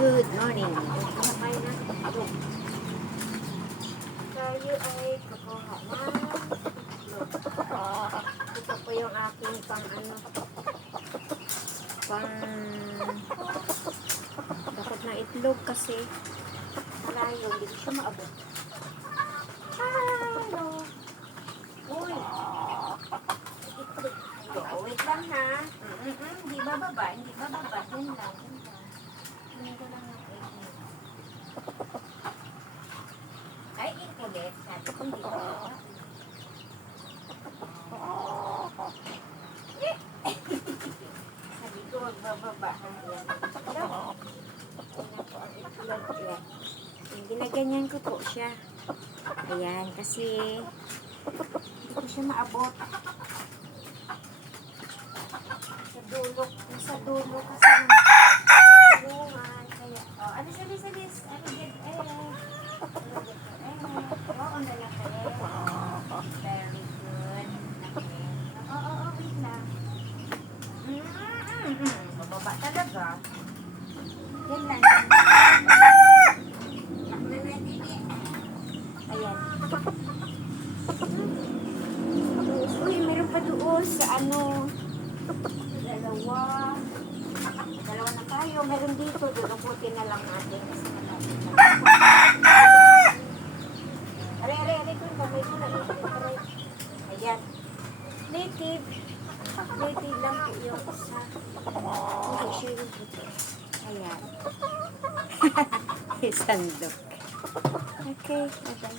Good morning. Kumain na. Tayo ay kukuha na. Ito po yung aking pang dakot ng itlog kasi malayo, hindi ko siya maabot. Hello. Uy. Wait lang ha. Hindi bababa. Yan lang. Hindi ko lang ay, inkulit. Sabi ko hindi bababa. Sabi ko magbababa. Hello. Ginaganyan ko po siya. Ayan, kasi hindi ko siya maabot. Sa dulo kasi tulungan. Kaya, alis. Oo, nalaki. Very good. Wait lang. Bababa talaga. Yan lang. Ayan. Uy, meron pa doon sa dalawa na tayo. Meron dito. Dudubutin na lang natin. Kasi malapit na. Are. Kung kamay ko na. Ayan. Native lang po yung isa. Okay, siya yung puti. Ayan. Sandok. Okay, ayan.